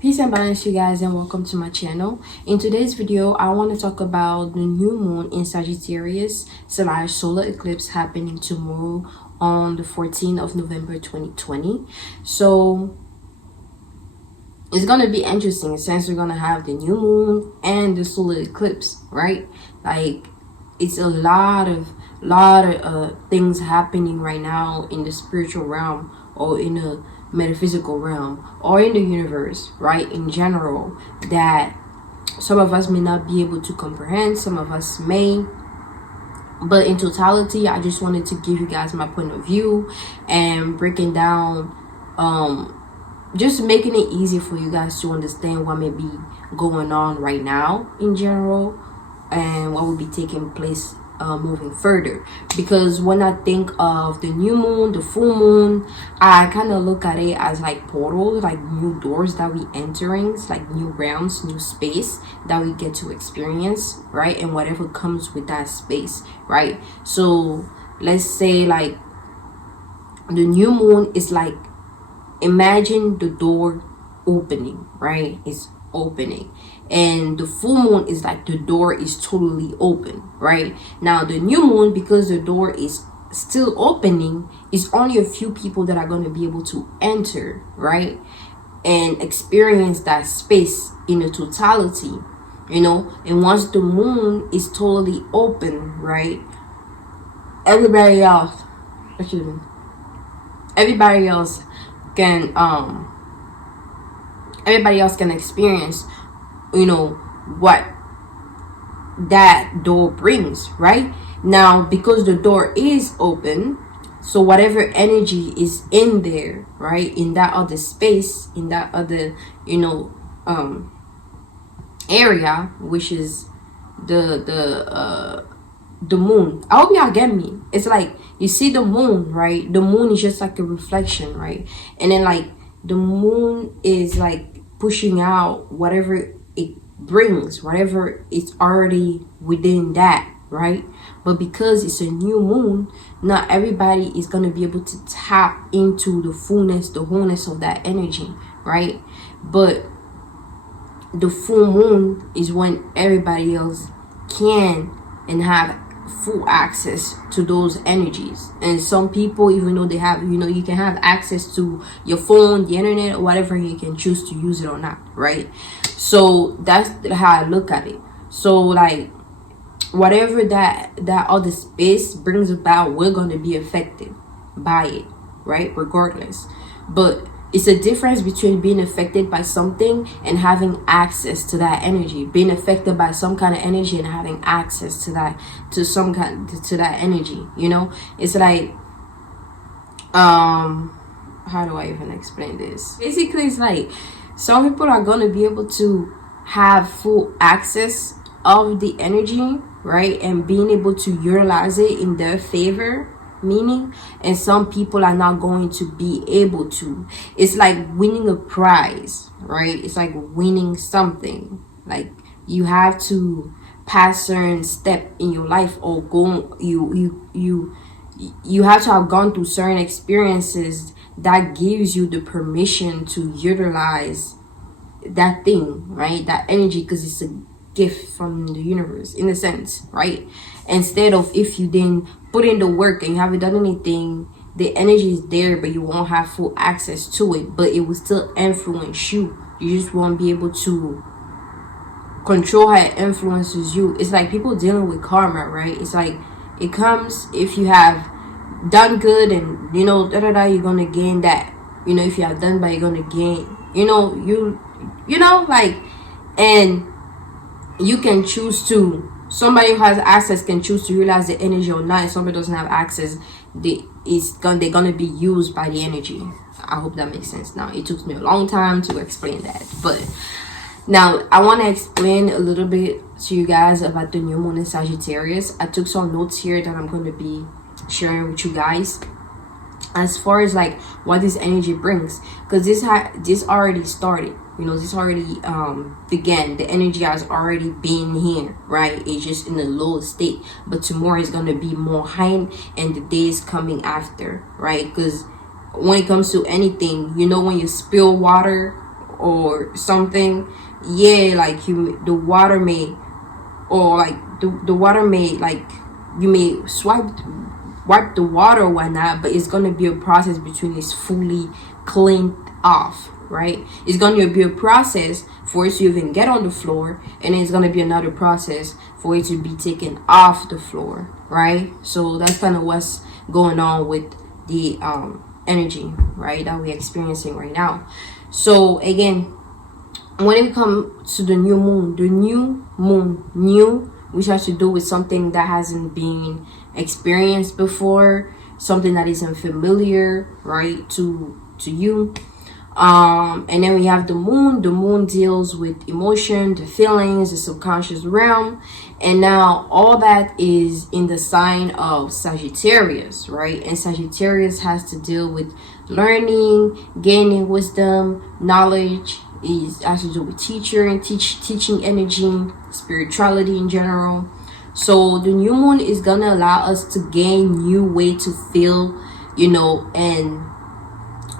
Peace and balance, you guys, and welcome to my channel. In today's video, I want to talk about the new moon in Sagittarius / solar eclipse happening tomorrow on the 14th of November 2020. So it's gonna be interesting since we're gonna have the new moon and the solar eclipse, right? Like, it's a lot of things happening right now in the spiritual realm or in the metaphysical realm or in the universe, right, in general, that some of us may not be able to comprehend, some of us may, but in totality I just wanted to give you guys my point of view and breaking down, just making it easy for you guys to understand what may be going on right now in general and what will be taking place moving further. Because when I think of the new moon, the full moon, I kind of look at it as like portals, like new doors that we entering. It's like new realms, new space that we get to experience, right? And whatever comes with that space, right? So let's say like the new moon is like, imagine the door opening, right? It's opening, and the full moon is like the door is totally open, right? Now the new moon, because the door is still opening, is only a few people that are going to be able to enter, right, and experience that space in a totality, you know. And once the moon is totally open, right, everybody else everybody else can experience, you know, what that door brings, right? Now, because the door is open, so whatever energy is in there, right, in that other space, in that other, you know, area, which is the moon. I hope y'all get me. It's like, you see the moon, right? The moon is just like a reflection, right? And then like the moon is like pushing out whatever it brings, whatever it's already within that, right? But because it's a new moon, not everybody is going to be able to tap into the fullness, the wholeness of that energy, right? But the full moon is when everybody else can and have full access to those energies. And some people, even though they have, you know, you can have access to your phone, the internet, or whatever, you can choose to use it or not, right? So that's how I look at it. So like whatever that other space brings about, we're going to be affected by it, right, regardless. But it's a difference between being affected by something and having access to that energy. Being affected by some kind of energy and having access to that, to some kind, to that energy, you know. It's like, how do I even explain this? Basically, it's like some people are going to be able to have full access of the energy, right, and being able to utilize it in their favor, meaning, and some people are not going to be able to. It's like winning a prize, right? It's like winning something. Like you have to pass certain step in your life, or go, you have to have gone through certain experiences that gives you the permission to utilize that thing, right, that energy, because it's a gift from the universe in a sense, right? Instead of, if you then put in the work and you haven't done anything, the energy is there but you won't have full access to it, but it will still influence you. You just won't be able to control how it influences you. It's like people dealing with karma, right? It's like it comes, if you have done good and, you know, you're gonna gain that. You know, if you have done bad, you're gonna gain, you know, you know, like, and you can choose to, somebody who has access can choose to realize the energy or not. If somebody doesn't have access, they're gonna be used by the energy. I hope that makes sense. Now, it took me a long time to explain that, but now I want to explain a little bit to you guys about the new moon in Sagittarius. I took some notes here that I'm going to be sharing with you guys as far as like what this energy brings, because this already started, you know, this already began. The energy has already been here, right? It's just in a low state, but tomorrow is going to be more high, and the days coming after, right? Because when it comes to anything, you know, when you spill water or something, yeah, like the water may, or like the water may, like you may wipe the water or whatnot, but it's gonna be a process between it's fully cleaned off, right? It's gonna be a process for it to even get on the floor, and it's gonna be another process for it to be taken off the floor, right? So that's kind of what's going on with the energy, right, that we're experiencing right now. So again, when it comes to the new moon, new, which has to do with something that hasn't been experienced before, something that isn't familiar, right, to you. And then we have the moon deals with emotion, the feelings, the subconscious realm, and now all that is in the sign of Sagittarius, right? And Sagittarius has to deal with learning, gaining wisdom, knowledge. It has to do with teaching energy, spirituality in general. So the new moon is gonna allow us to gain new way to feel, you know, and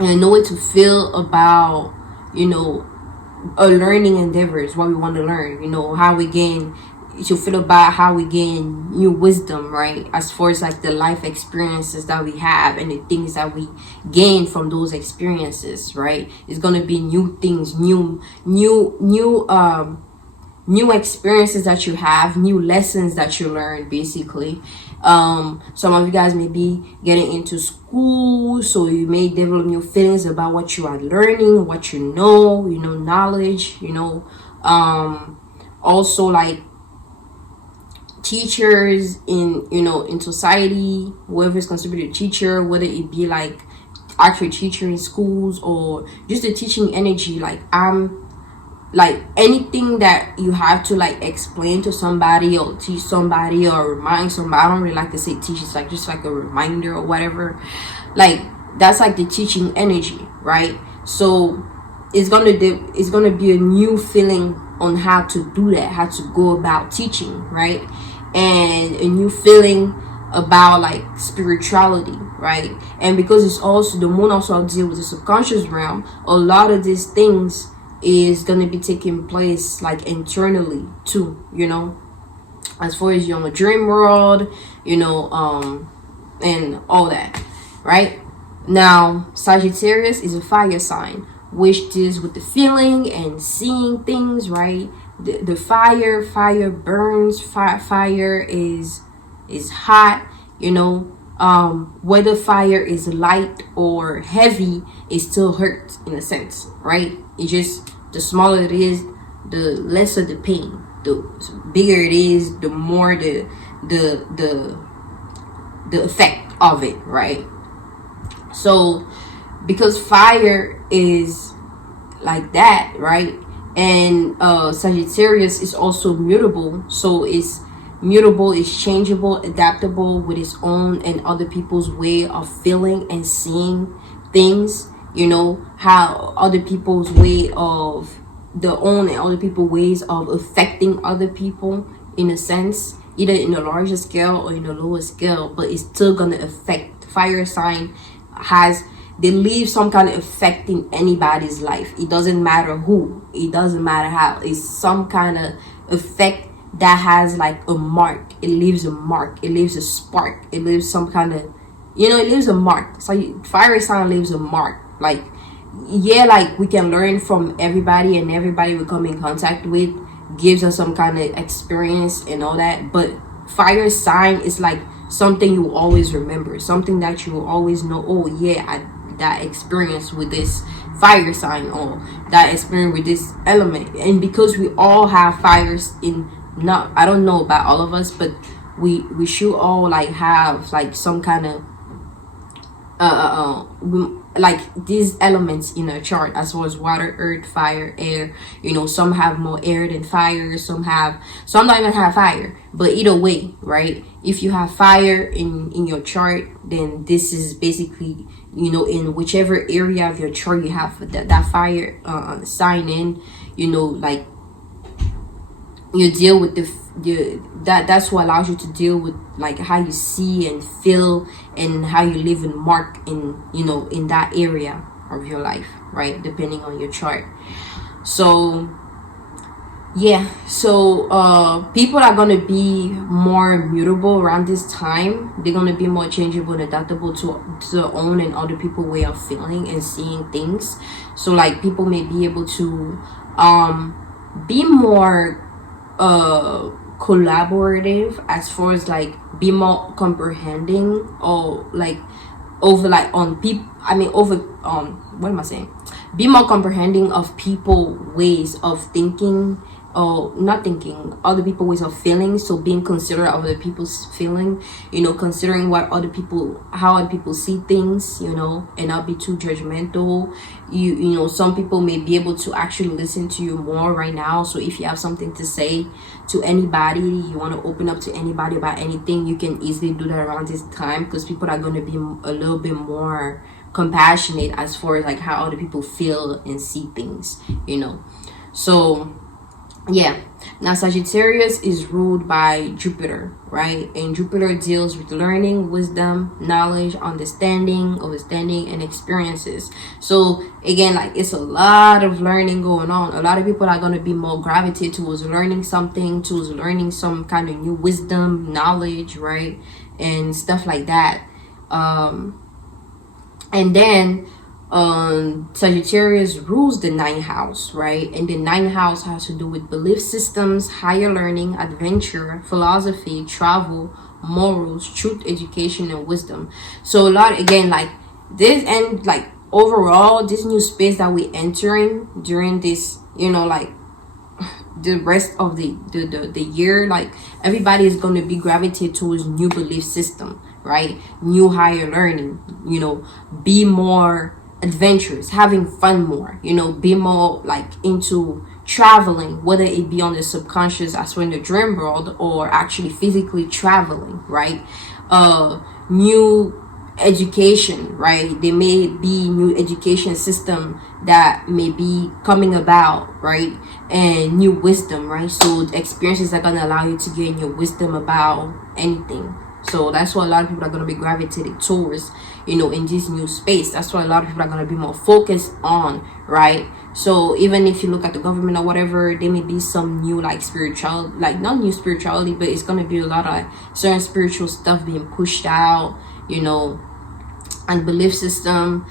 know what to feel about, you know, a learning endeavors, what we want to learn, you know, how we gain, to feel about how we gain new wisdom, right, as far as like the life experiences that we have and the things that we gain from those experiences, right? It's going to be new things, new experiences that you have, new lessons that you learn, basically. Some of you guys may be getting into school, so you may develop new feelings about what you are learning, what you know, knowledge, also like teachers in society, whoever is considered a teacher, whether it be like actual teacher in schools or just the teaching energy, like anything that you have to like explain to somebody or teach somebody or remind somebody. I don't really like to say teach, it's like just like a reminder or whatever, like that's like the teaching energy, right? So it's gonna be a new feeling on how to do that, how to go about teaching, right? And a new feeling about like spirituality, right? And because it's also the moon also deals with the subconscious realm, a lot of these things is going to be taking place like internally too, as far as the dream world, and all that, right? Now Sagittarius is a fire sign, which deals with the feeling and seeing things, right? The fire burns, fire is hot, whether fire is light or heavy, it still hurts in a sense, right? It just, the smaller it is, the lesser the pain. The bigger it is, the more the effect of it, right? So because fire is like that, right? And Sagittarius is also mutable, so it's mutable, is changeable, adaptable with its own and other people's way of feeling and seeing things, how other people's way of their own and other people's ways of affecting other people, in a sense, either in a larger scale or in a lower scale, but it's still gonna affect. Fire sign they leave some kind of effect in anybody's life. It doesn't matter who, it doesn't matter how, it's some kind of effect that has like a mark. It leaves a mark, it leaves a spark, it leaves some kind of, it leaves a mark. So fire sign leaves a mark. Like, yeah, like we can learn from everybody, and everybody we come in contact with gives us some kind of experience and all that, but fire sign is like something you always remember, something that you always know. Oh yeah, that experience with this fire sign, or that experience with this element. And because we all have fires in, not, I don't know about all of us, but we should all like have like some kind of like these elements in a chart, as well as water, earth, fire, air. Some have more air than fire, some don't even have fire, but either way, right? If you have fire in your chart, then this is basically, in whichever area of your chart you have that fire sign in, like you deal with that's what allows you to deal with like how you see and feel and how you live and mark in in that area of your life, right? Depending on your chart. So yeah, so people are gonna be more mutable around this time. They're gonna be more changeable and adaptable to their own and other people way of feeling and seeing things. So like people may be able to be more collaborative, as far as like be more comprehending, or like over like on people, I mean over what am I saying, be more comprehending of people ways of thinking, or not thinking, other people ways of feeling. So being considerate of other people's feeling, you know, considering what other people, how other people see things, you know, and not be too judgmental. You know, some people may be able to actually listen to you more right now. So if you have something to say to anybody, you want to open up to anybody about anything, you can easily do that around this time, because people are going to be a little bit more compassionate as far as like how other people feel and see things, you know. So yeah, now Sagittarius is ruled by Jupiter, right? And Jupiter deals with learning, wisdom, knowledge, understanding, and experiences. So again, like it's a lot of learning going on. A lot of people are going to be more gravitated towards learning something, towards learning some kind of new wisdom, knowledge, right? And stuff like that. And then Sagittarius rules the ninth house, right? And the ninth house has to do with belief systems, higher learning, adventure, philosophy, travel, morals, truth, education, and wisdom. So a lot, again, like this, and like overall this new space that we entering during this, you know, like the rest of the year, like everybody is going to be gravitated towards new belief system, right? New higher learning, you know, be more adventurous, having fun more, you know, be more like into traveling, whether it be on the subconscious as well in the dream world, or actually physically traveling, right? New education, right? There may be new education system that may be coming about, right? And new wisdom, right? So the experiences are going to allow you to gain your wisdom about anything. So that's what a lot of people are going to be gravitated towards, you know, in this new space. That's what a lot of people are going to be more focused on, right? So even if you look at the government or whatever, there may be some new like spiritual, like not new spirituality, but it's going to be a lot of certain spiritual stuff being pushed out, you know, and belief system,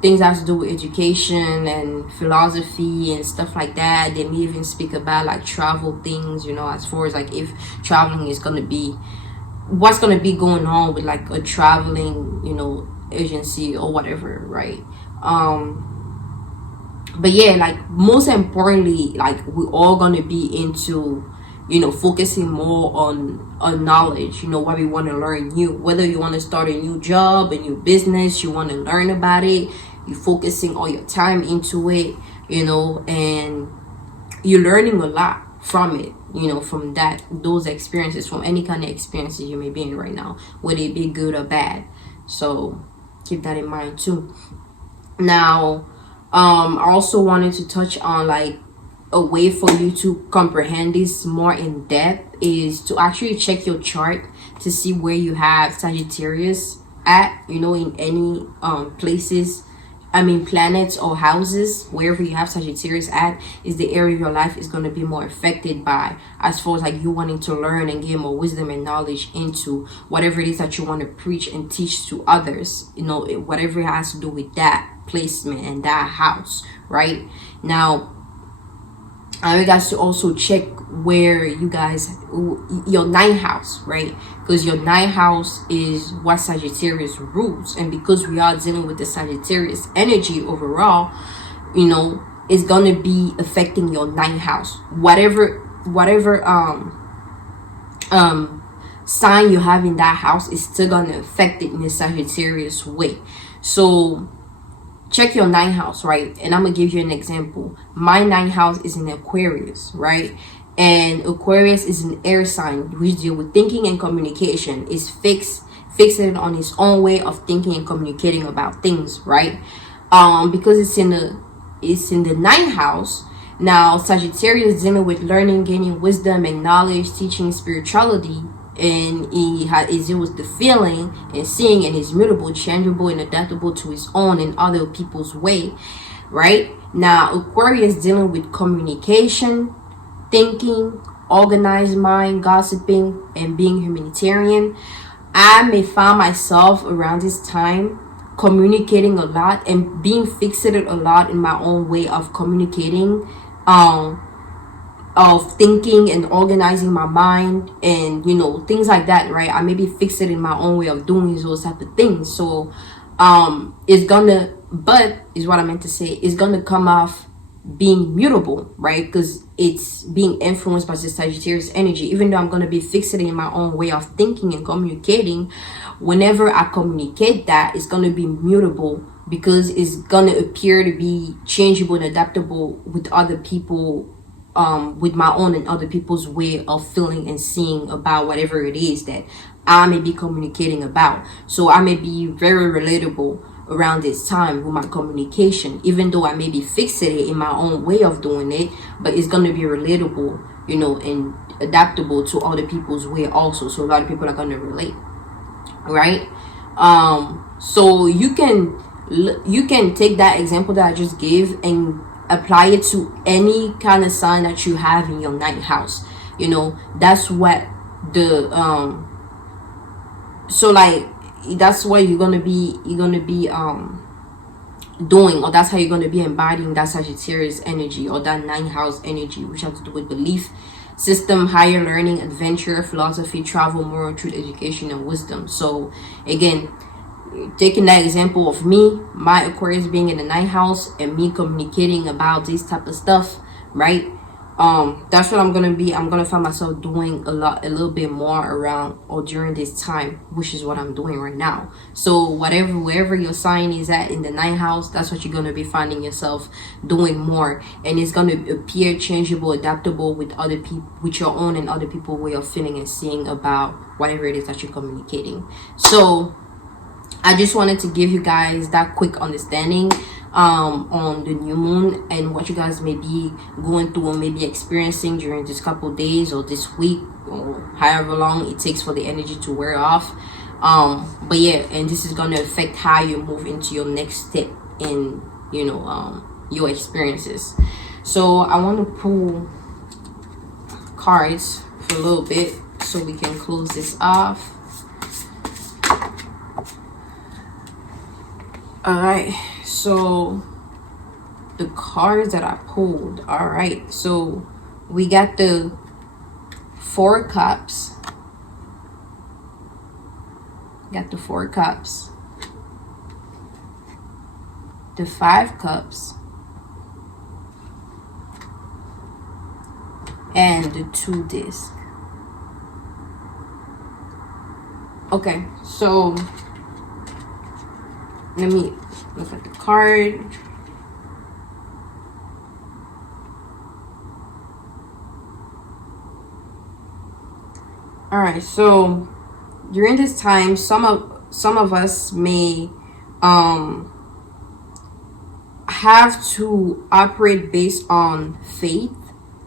things that have to do with education and philosophy and stuff like that. They may even speak about like travel things, you know, as far as like if traveling is going to be, what's going to be going on with like a traveling, you know, agency or whatever, right? But yeah, like most importantly, like we're all going to be into, you know, focusing more on knowledge, you know, what we want to learn new, whether you want to start a new job, a new business, you want to learn about it, you're focusing all your time into it, you know, and you're learning a lot from it, you know, from that, those experiences, from any kind of experiences you may be in right now, whether it be good or bad. So keep that in mind too. Now I also wanted to touch on like a way for you to comprehend this more in depth is to actually check your chart to see where you have Sagittarius at, you know, in any places, I mean planets or houses. Wherever you have Sagittarius at is the area of your life is going to be more affected by, as far as like you wanting to learn and gain more wisdom and knowledge into whatever it is that you want to preach and teach to others, you know, whatever it has to do with that placement and that house, right? Now you guys should also check where you guys, your ninth house, right? Because your ninth house is what Sagittarius rules, and because we are dealing with the Sagittarius energy overall, you know, it's gonna be affecting your ninth house. Whatever sign you have in that house is still gonna affect it in a Sagittarius way. So check your ninth house, right? And I'm gonna give you an example. My ninth house is in Aquarius, right? And Aquarius is an air sign which deal with thinking and communication. Is fixated on its own way of thinking and communicating about things, right? Because it's in the ninth house. Now Sagittarius dealing with learning, gaining wisdom and knowledge, teaching spirituality, and it deals with the feeling and seeing, and is mutable, changeable, and adaptable to his own and other people's way. right? Now Aquarius dealing with communication, thinking, organized mind, gossiping, and being humanitarian. I may find myself around this time communicating a lot and being fixated a lot in my own way of communicating, of thinking and organizing my mind, and you know, things like that, right? I may be fixated in my own way of doing those type of things. So it's gonna, but is what I meant to say, it's gonna come off being mutable, right? Because it's being influenced by the Sagittarius energy. Even though I'm going to be fixated in my own way of thinking and communicating, whenever I communicate that, it's going to be mutable, because it's going to appear to be changeable and adaptable with other people, with my own and other people's way of feeling and seeing about whatever it is that I may be communicating about. So I may be very relatable around this time with my communication, even though I may be fixated in my own way of doing it, but it's going to be relatable, you know, and adaptable to other people's way also. So a lot of people are going to relate, right? So you can take that example that I just gave and apply it to any kind of sign that you have in your ninth house. You know, that's what the so like that's what you're gonna be doing, or that's how you're gonna be embodying that Sagittarius energy or that ninth house energy, which has to do with belief system, higher learning, adventure, philosophy, travel, moral truth, education, and wisdom. So again, taking that example of me, my Aquarius being in the ninth house and me communicating about this type of stuff, right? That's what I'm gonna find myself doing a little bit more around or during this time, which is what I'm doing right now. So wherever your sign is at in the ninth house, that's what you're gonna be finding yourself doing more, and it's gonna appear changeable, adaptable with other people, with your own and other people's way of feeling and seeing about whatever it is that you're communicating. So I just wanted to give you guys that quick understanding on the new moon and what you guys may be going through or maybe experiencing during this couple days or this week or however long it takes for the energy to wear off. But yeah, and this is going to affect how you move into your next step in, you know, your experiences. So I want to pull cards for a little bit so we can close this off. All right, so the cards that I pulled, all right, so we got the Four of Cups, the Five of Cups, and the Two Discs. Okay, so let me look at the card. All right, so during this time, some of us may have to operate based on faith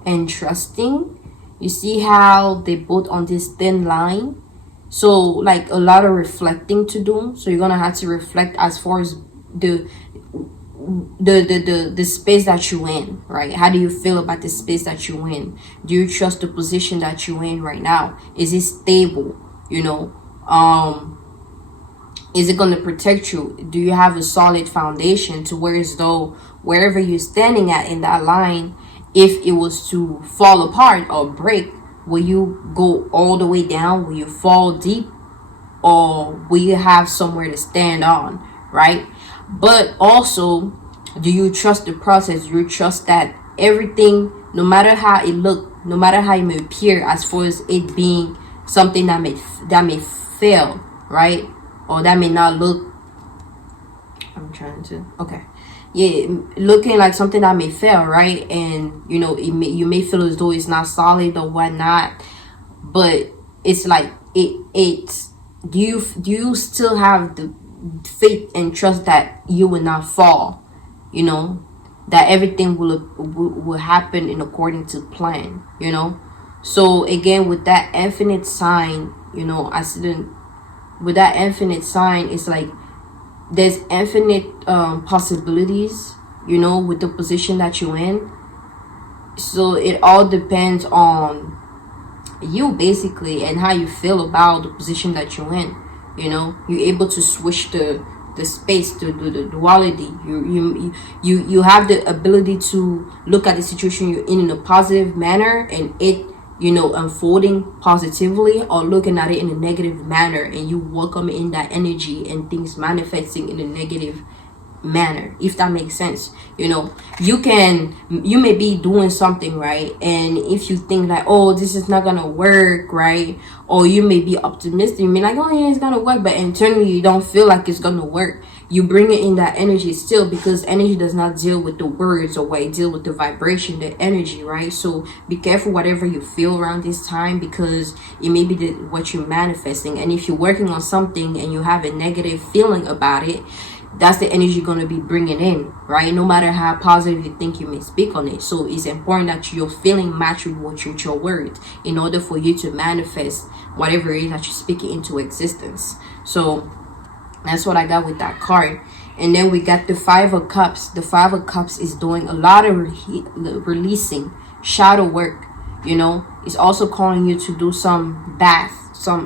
and trusting. You see how they both on this thin line? So like a lot of reflecting to do. So you're gonna have to reflect as far as the space that you're in, right? How do you feel about the space that you're in? Do you trust the position that you're in right now? Is it stable? You know, is it going to protect you? Do you have a solid foundation to where as though wherever you're standing at in that line, if it was to fall apart or break, will you go all the way down? Will you fall deep? Or will you have somewhere to stand on, right? But also, do you trust the process? Do you trust that everything, no matter how it look, no matter how it may appear, as far as it being something that may fail, right? Or that may not look, yeah, looking like something that may fail, right? And you know, you may feel as though it's not solid or whatnot, but it's like it's do you still have the faith and trust that you will not fall, you know, that everything will happen in according to plan, you know? So again, with that infinite sign, you know, with that infinite sign, it's like there's infinite possibilities you know, with the position that you're in. So it all depends on you basically, and how you feel about the position that you're in. You know, you're able to switch the space, the duality. You have the ability to look at the situation you're in a positive manner, and it, you know, unfolding positively, or looking at it in a negative manner and you welcome in that energy and things manifesting in a negative manner, if that makes sense. You know, you may be doing something, right, and if you think like, oh, this is not gonna work, right, or you may be optimistic, you may like, oh yeah, it's gonna work, but internally you don't feel like it's gonna work. You bring it in that energy still, because energy does not deal with the words, or what it deal with the vibration, the energy, right? So be careful whatever you feel around this time, because it may be what you're manifesting. And if you're working on something and you have a negative feeling about it, that's the energy you're going to be bringing in, right? No matter how positive you think you may speak on it. So it's important that your feeling match with your words, in order for you to manifest whatever it is that you're speaking into existence. So that's what I got with that card. And then we got the Five of Cups. The Five of Cups is doing a lot of releasing, shadow work. You know, it's also calling you to do some bath, some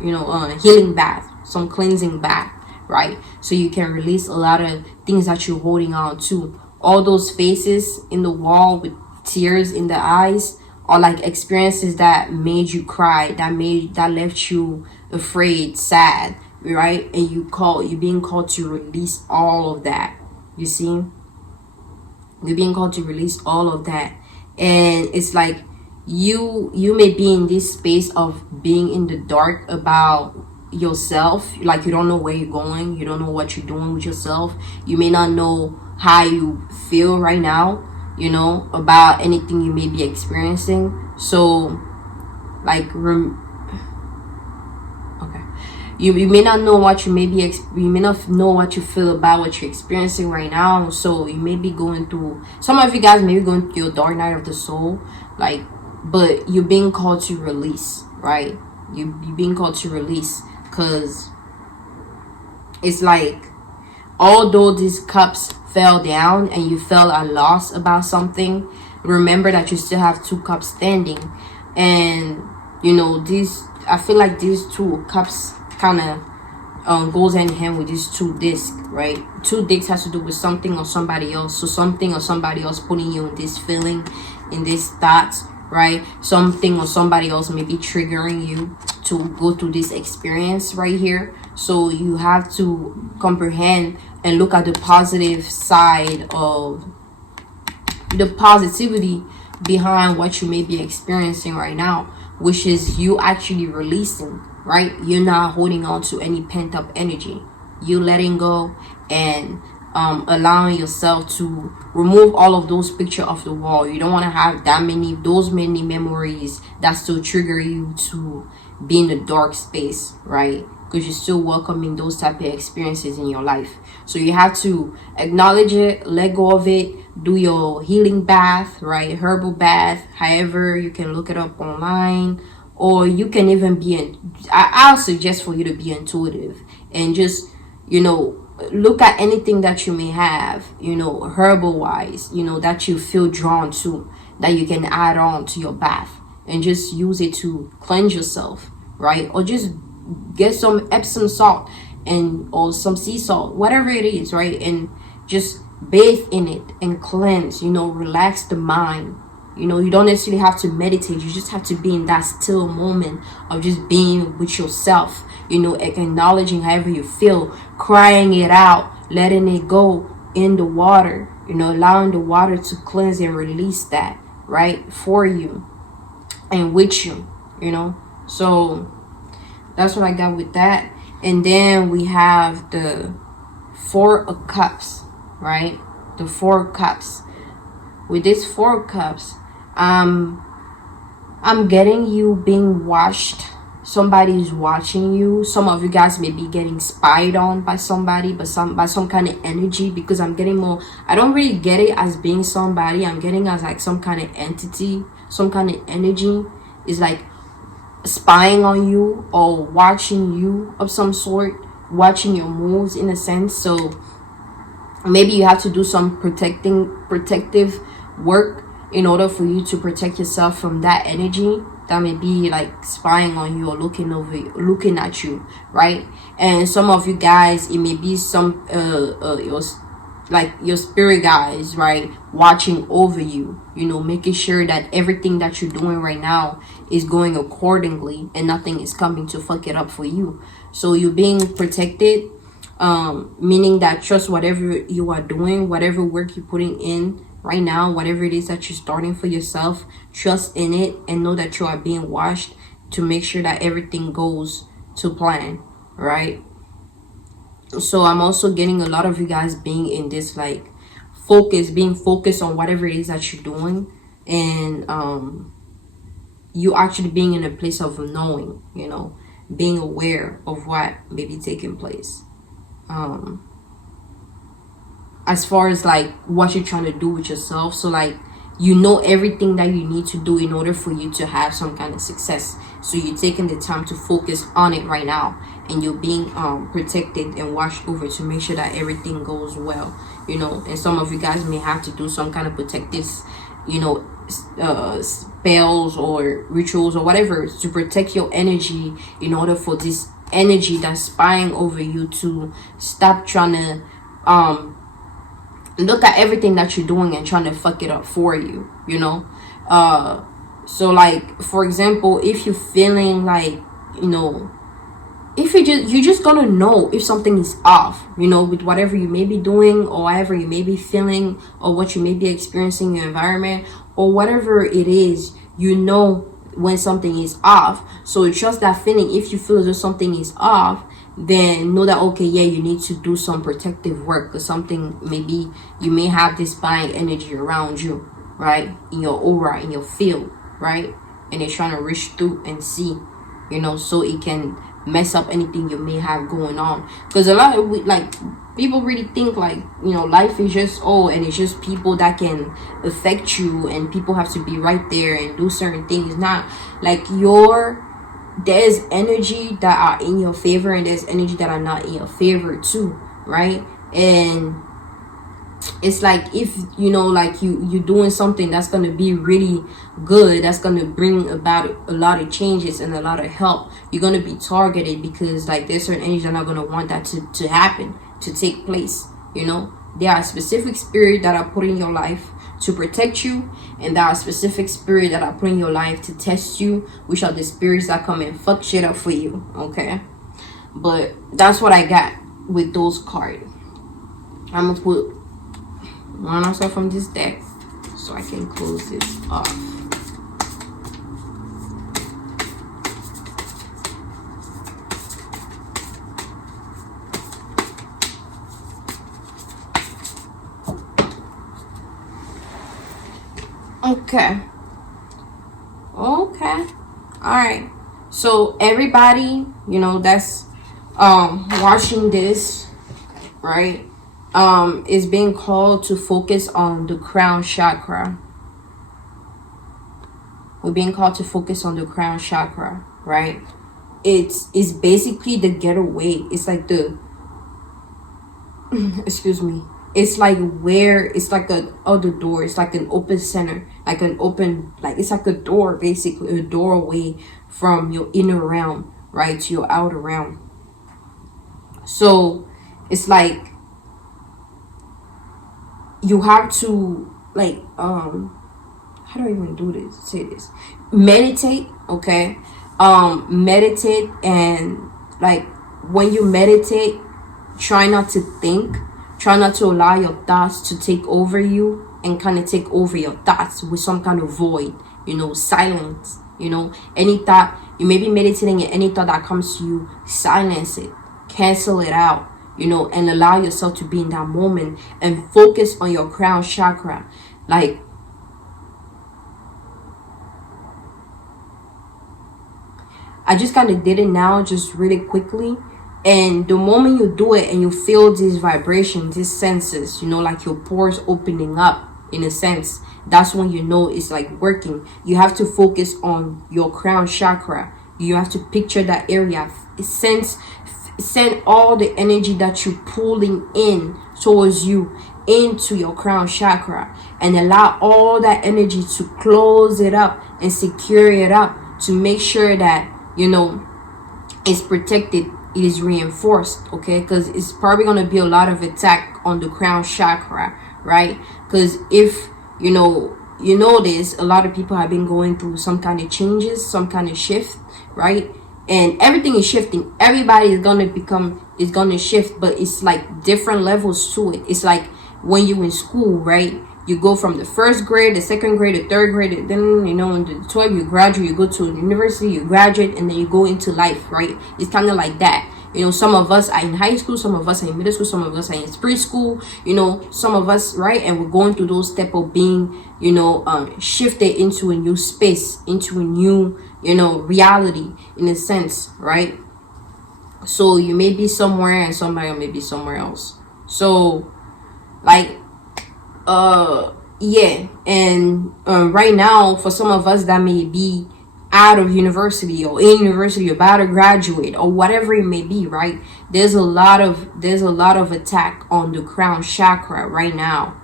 healing bath, some cleansing bath, right? So you can release a lot of things that you're holding on to. All those faces in the wall with tears in the eyes are like experiences that made you cry, that left you afraid, sad, right? And you're being called to release all of that. You see, you're being called to release all of that. And it's like you may be in this space of being in the dark about yourself. Like, you don't know where you're going, you don't know what you're doing with yourself, you may not know how you feel right now, you know, about anything you may be experiencing. So like you may not know what you may be you may not know what you feel about what you're experiencing right now. So you may be going through, some of you guys may be going through your dark night of the soul, like, but you're being called to release, right? You're being called to release, because it's like, although these cups fell down and you felt a loss about something, remember that you still have two cups standing. And you know, I feel like these two cups kind of goes hand in hand with these two discs, right? Two discs has to do with something or somebody else. So something or somebody else putting you in this feeling, in this thoughts, right? Something or somebody else may be triggering you to go through this experience right here. So you have to comprehend and look at the positive side of the positivity behind what you may be experiencing right now, which is you actually releasing, right? You're not holding on to any pent-up energy. You letting go and allowing yourself to remove all of those pictures off the wall. You don't want to have those many memories that still trigger you to be in a dark space, right? Because you're still welcoming those type of experiences in your life. So you have to acknowledge it, let go of it, do your healing bath, right? Herbal bath, however you can look it up online. Or you can even I'll suggest for you to be intuitive and just, you know, look at anything that you may have, you know, herbal wise, you know, that you feel drawn to, that you can add on to your bath and just use it to cleanse yourself, right? Or just get some Epsom salt or some sea salt, whatever it is, right? And just bathe in it and cleanse, you know, relax the mind. You know, you don't necessarily have to meditate. You just have to be in that still moment of just being with yourself, you know, acknowledging however you feel, crying it out, letting it go in the water, you know, allowing the water to cleanse and release that, right, for you and with you, you know. So that's what I got with that. And then we have the Four of Cups, right? The Four of Cups. With this Four of Cups, I'm getting you being watched. Somebody's watching you. Some of you guys may be getting spied on by somebody, by some kind of energy, because I'm getting more, I don't really get it as being somebody. I'm getting as like some kind of entity, some kind of energy is like spying on you or watching you of some sort, watching your moves in a sense. So maybe you have to do some protective work in order for you to protect yourself from that energy that may be like spying on you or looking at you, right? And some of you guys, it may be some your spirit guys, right, watching over you, you know, making sure that everything that you're doing right now is going accordingly and nothing is coming to fuck it up for you. So you're being protected, meaning that trust whatever you are doing, whatever work you're putting in right now, whatever it is that you're starting for yourself, trust in it and know that you are being watched to make sure that everything goes to plan, right? So I'm also getting a lot of you guys being in this like being focused on whatever it is that you're doing, and you actually being in a place of knowing, you know, being aware of what may be taking place, as far as like what you're trying to do with yourself. So like, you know, everything that you need to do in order for you to have some kind of success. So you're taking the time to focus on it right now, and you're being protected and watched over to make sure that everything goes well, you know. And some of you guys may have to do some kind of protective, you know, spells or rituals or whatever to protect your energy, in order for this energy that's spying over you to stop trying to look at everything that you're doing and trying to fuck it up for you, you know. So like, for example, if you're feeling like, you know, if you're just gonna know if something is off, you know, with whatever you may be doing or whatever you may be feeling or what you may be experiencing in your environment or whatever it is, you know when something is off. So trust that feeling. If you feel as though something is off, then know that, okay, yeah, you need to do some protective work, because something, maybe you may have this buying energy around you, right, in your aura, in your field, right, and it's trying to reach through and see, you know, so it can mess up anything you may have going on. Because a lot of like people really think like, you know, life is just and it's just people that can affect you and people have to be right there and do certain things. It's not like there's energy that are in your favor and there's energy that are not in your favor too, right? And it's like, if you know, like you're doing something that's going to be really good, that's going to bring about a lot of changes and a lot of help, you're going to be targeted, because like there's certain energies that are not going to want that to happen, to take place, you know. There are specific spirits that are put in your life to protect you, and there are specific spirits that are put in your life to test you, which are the spirits that come and fuck shit up for you, okay? But that's what I got with those cards. I'm gonna put one also from this deck so I can close this off. Okay, all right. So everybody, you know, that's watching this, right, is being called to focus on the crown chakra. We're being called to focus on the crown chakra, right? It's basically the getaway. It's like the excuse me, it's like where it's like a other door, it's like an open center, like an open, like it's like a door, basically a doorway from your inner realm, right, to your outer realm. So it's like you have to like how do I even do this, say this, meditate, okay? Meditate, and like when you meditate, try not to think, try not to allow your thoughts to take over you and kind of take over your thoughts with some kind of void, you know, silence, you know. Any thought, you may be meditating, and any thought that comes to you, silence it, cancel it out, you know, and allow yourself to be in that moment and focus on your crown chakra. Like, I just kind of did it now, just really quickly. And the moment you do it and you feel this vibration, these senses, you know, like your pores opening up in a sense, that's when you know it's like working. You have to focus on your crown chakra. You have to picture that area. Send all the energy that you're pulling in towards you into your crown chakra, and allow all that energy to close it up and secure it up, to make sure that, you know, it's protected, it is reinforced. Okay, because it's probably going to be a lot of attack on the crown chakra, right? Because if you notice, a lot of people have been going through some kind of changes, some kind of shift, right? And everything is shifting. Everybody is gonna shift, but it's like different levels to it. It's like when you're in school, right? You go from the first grade, the second grade, the third grade, and then, you know, in the 12 you graduate, you go to university, you graduate, and then you go into life, right? It's kind of like that. You know, some of us are in high school, some of us are in middle school, some of us are in preschool, you know, some of us, right? And we're going through those steps of being, you know, shifted into a new space, into a new, you know, reality, in a sense, right? So you may be somewhere and somebody may be somewhere else. So, like, yeah. And right now, for some of us, that may be out of university or in university, about to graduate, or whatever it may be, right? There's a lot of attack on the crown chakra right now.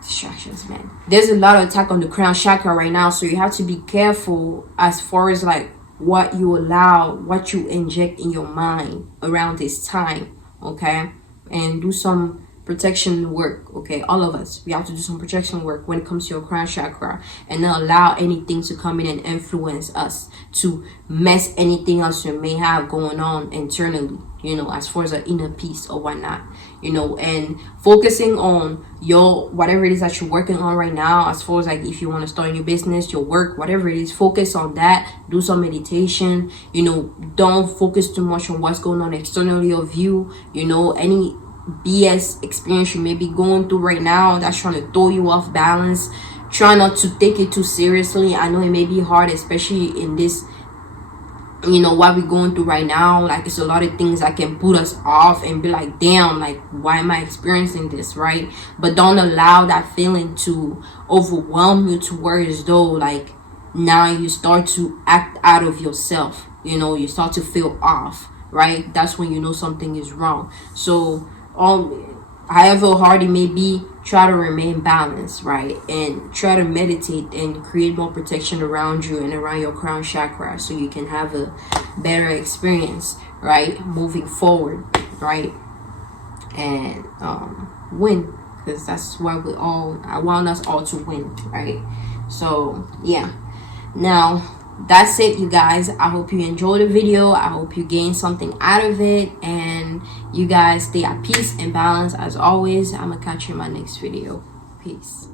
Distractions, man. There's a lot of attack on the crown chakra right now, so you have to be careful as far as like what you allow, what you inject in your mind around this time. Okay, and do some protection work. Okay, all of us, we have to do some protection work when it comes to your crown chakra, and not allow anything to come in and influence us to mess anything else you may have going on internally, you know, as far as an inner peace or whatnot, you know. And focusing on your whatever it is that you're working on right now, as far as like if you want to start a new business, your work, whatever it is, focus on that. Do some meditation, you know. Don't focus too much on what's going on externally of you, you know. Any BS experience you may be going through right now that's trying to throw you off balance, try not to take it too seriously. I know it may be hard, especially in this, you know, what we're going through right now. Like, it's a lot of things that can put us off and be like, damn, like, why am I experiencing this, right? But don't allow that feeling to overwhelm you to where as though like now you start to act out of yourself, you know, you start to feel off, right? That's when you know something is wrong. So however hard it may be, try to remain balanced, right? And try to meditate and create more protection around you and around your crown chakra, so you can have a better experience, right, moving forward, right? And win, because that's why I want us all to win, right? So yeah, now that's it, you guys. I hope you enjoyed the video. I hope you gained something out of it, and you guys stay at peace and balance as always. I'm gonna catch you in my next video. Peace.